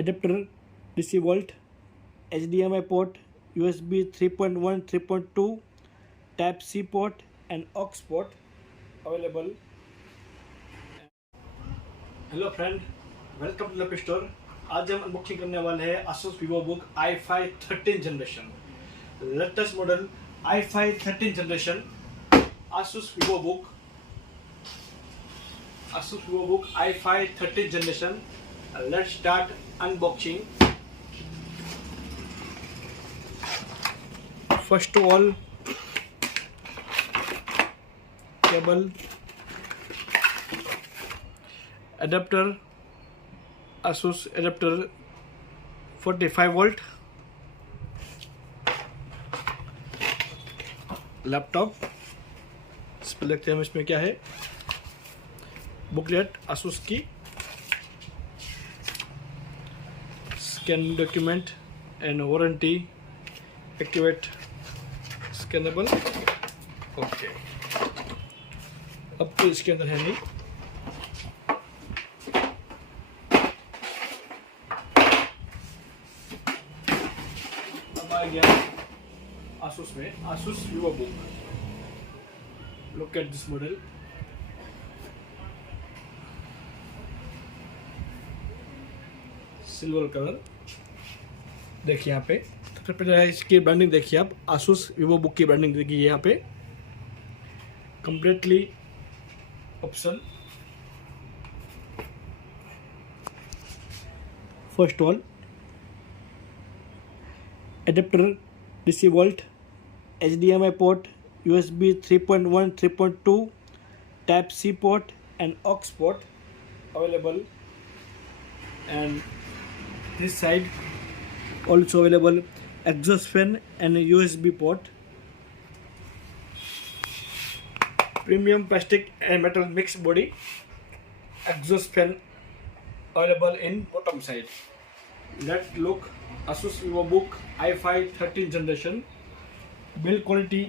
adapter, DC volt, HDMI port, USB 3.1, 3.2, Type C port and aux port available. Hello friend, welcome to Lappy Store. आज हम unboxing करने वाले हैं ASUS Vivobook i5-13 generation, latest model i5-13 generation ASUS Vivobook i5-13 generation. Let's start unboxing. First of all, cable, adapter, ASUS adapter 45 volt, laptop. इस पर देखते हैं हम इसमें क्या है। बुकलेट ASUS की, scan document and warranty, activate scannable. Okay, अब तो इसके अंदर है नहीं। आ गया ASUS में ASUS Vivobook। Look at this model. Silver colour. देखिए यहाँ पे सबसे पहले इसकी ब्रांडिंग देखिए आप, ASUS Vivobook की ब्रांडिंग देखिए यहाँ पे, completely option. First all, adapter, DC volt, HDMI port, USB 3.1, 3.2, Type C port and aux port available. And this side also available exhaust fan and a USB port. Premium plastic and metal mixed body. Exhaust fan available in bottom side. Let's look ASUS Vivobook i5-13 generation. Build quality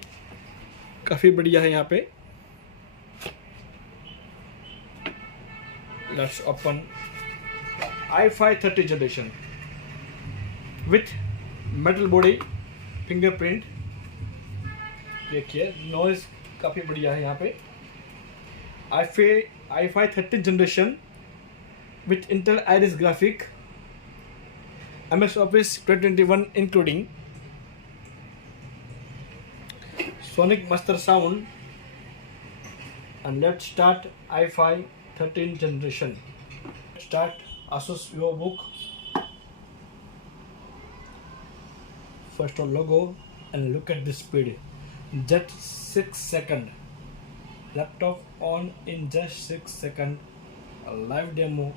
काफ़ी बढ़िया है यहाँ पे। Let's open i5-13 generation with metal body, fingerprint. देखिए noise काफ़ी बढ़िया है यहाँ पे। i5-13 generation with Intel iris graphic, MS Office 2021 including, Sonic Master Sound. And let's start i5-13 generation. Start ASUS Vivobook. First on logo and look at the speed. Just 6 seconds. Laptop on in just 6 seconds. A live demo.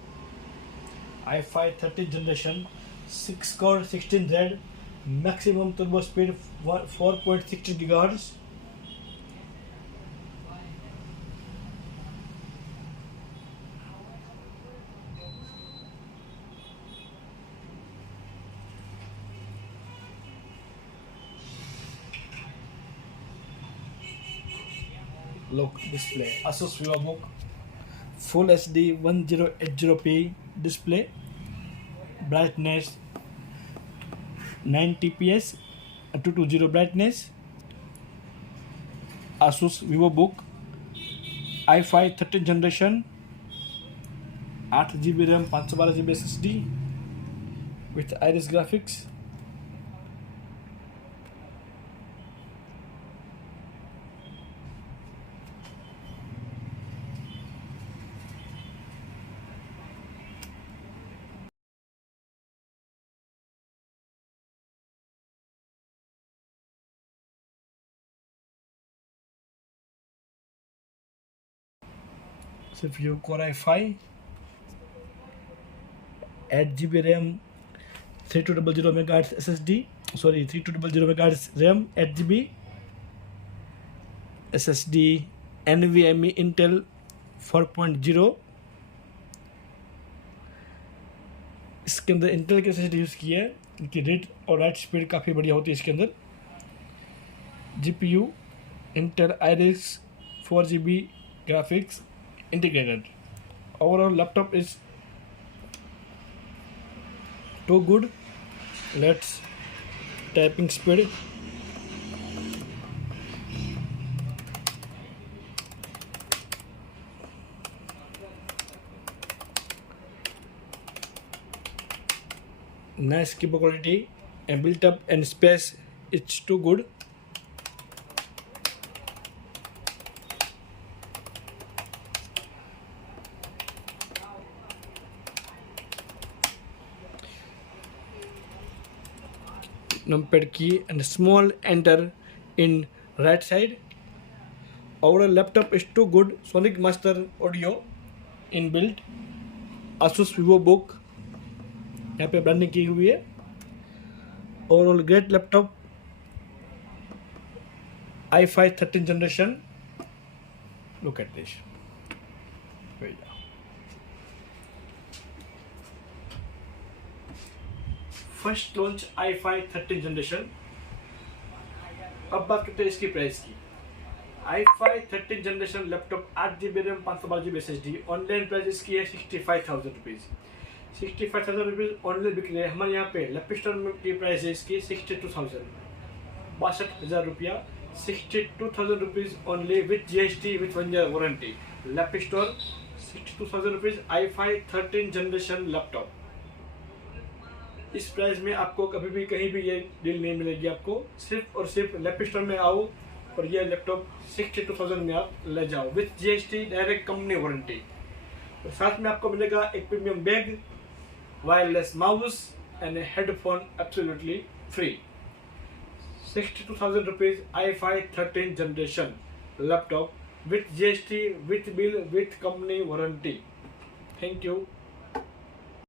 i5-13 generation. 6-core 16Z, maximum turbo speed 4.60 GHz. Look display, ASUS Vivobook Full HD 1080p display, brightness 9 TPS 220 brightness. ASUS Vivobook i5-13 generation, 8GB RAM, 512GB SSD with iris graphics. CPU Core i5, 8GB RAM, 3200 MHz SSD, 3200 MHz RAM, 8GB SSD, NVMe Intel 4.0। इसके अंदर Intel की SSD use की है, इनकी read और right speed काफ़ी बढ़िया होती है इसके अंदर। GPU Intel Iris 4GB graphics integrated. Overall laptop is too good. Let's typing speed. Nice keyboard quality and built up and space, it's too good. Numpad key and small enter in right side. Our laptop is too good. Sonic Master audio inbuilt. ASUS Vivobook यहाँ पे branding की हुई है. Overall great laptop. i5 13 generation. Look at this. First launch i5 13 generation. अब बात करते हैं इसकी प्राइस की. i5 13 generation laptop 8GB RAM 512GB SSD. Online price इसकी है 65,000 रुपीज़. 65,000 रुपीज़ ऑनलाइन बिक रही है. हमारे यहाँ पे लैपी स्टोर की प्राइस है इसकी 62,000, 62,000 रुपया. 62,000 rupees only with GST with 1 year warranty. Lappy store 62,000 rupees i5 13 generation laptop. इस प्राइस में आपको कभी भी कहीं भी ये डील नहीं मिलेगी. आपको सिर्फ और सिर्फ लैपी स्टोर में आओ और ये लैपटॉप 62,000 में आप ले जाओ with GST direct company warranty. और साथ में आपको मिलेगा एक premium bag, wireless mouse and headphone absolutely free. 62,000 rupees i5 13 generation laptop with GST with bill with company warranty. Thank you.